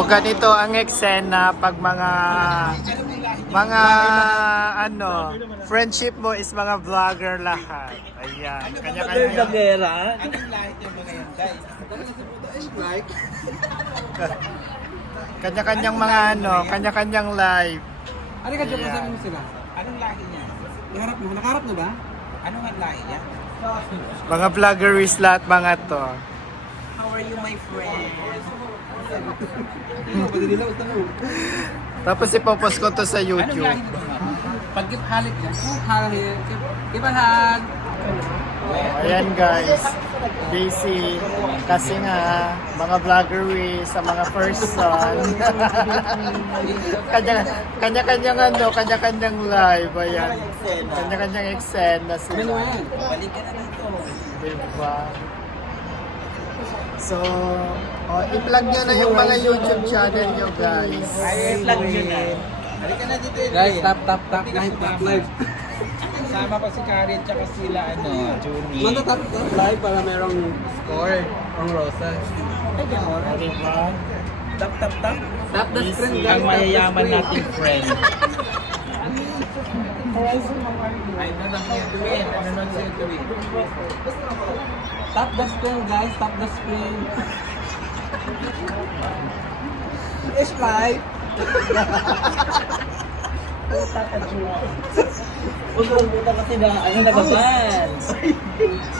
So, ganito ang eksena pag mga ano, friendship mo is mga vlogger lahat. Ayan, kanya-kanya. Gera. Anong lahat yung mga yan, guys? Kanya-kanyang mga ano, kanya-kanyang live. Ano ka dyan kasama mo sila? Anong lahi niya? Naharap mo? Nakaharap mo ba? Anong ang lahi niya? Mga vloggeries lahat mga to. How are you, my friend? Padidilaw, tanong. Tapos ipopost ko to sa Anong YouTube. lahi mo? Pagkip-halit yan. Halit. Kibahan. Ayan guys, busy kasi nga mga vloggeries sa mga person. Kanya-kanyang ano, kanya-kanyang live. Ayan, kanya-kanyang eksena sila. Manuel. Balik ka na dito. Diba? So, i-plug nyo na yung mga YouTube channel nyo guys. Ay, plug nyo na. Balik ka na dito. Guys, tap. Live. Kasama ko si Karen tsaka sila, Juni. Manda tap live para merong score ang Rosas. Ay, gano'n. Diba? Tap. Tap the screen, guys. Ang mayayaman nating friend. Ay, nanonood siya tuwin. Nanonood siya tuwin. Tap the screen, guys. Tap the screen. It's live. Pumunta kasi na, nagaban.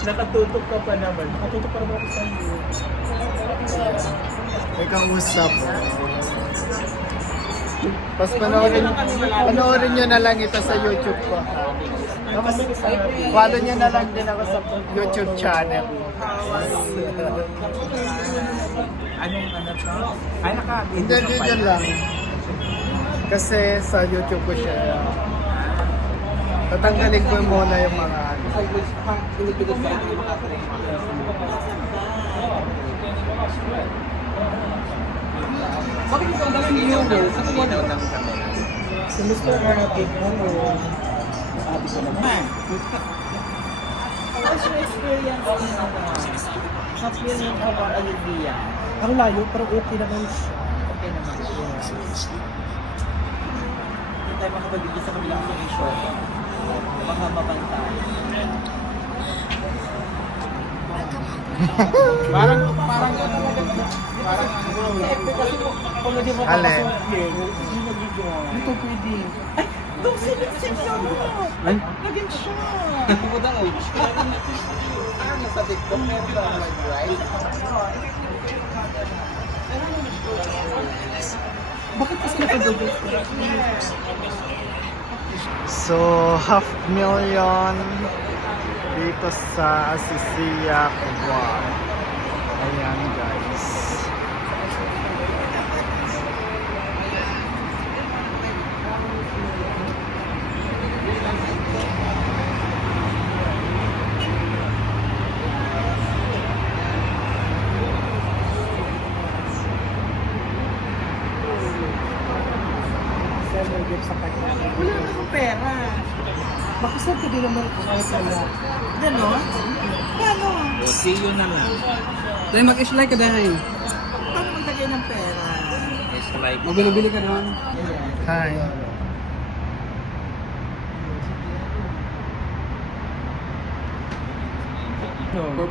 Nakatutok ka pa naman. Nakatutok pa naman ako sa iyo. May kausap. Tapos panoorin nyo na lang ito sa YouTube ko. Tapos follow nyo na lang din ako sa YouTube channel. Anong ano to? Ay, Hindi, dyan lang. Kasi sa YouTube ko siya. Tatanggalin ko muna yung mga ano. Bakit mo ang daming viewers? Sa Linaw ng camera. Si Mr. Arabic, sabi ko naman. What's your experience in not feeling about Olivia? Ang layo, pero okay naman siya. Okay naman. Hindi tayo makapag-video sa kabilang solution. Baka mabantay. Parang Kung hindi mo Ale. papasukin, hindi mag-join. Ito pwede. Ay! Doon sinip siya mo! Ay? Naging siya! Hindi ko daw. Ano sa TikTok meron ba ang right? Bakit kasi nakadobo? So, 500,000 dito sa Asisia, Kuwait. Ayan guys. Wala na akong pera. Makasal ka din naman kung ay pala. Ganon? Paano? O, see you na lang. Dahil mag-ish-like ka dahil. Paano maglagay ng pera? It's like, Mabili ka naman. Hi. no.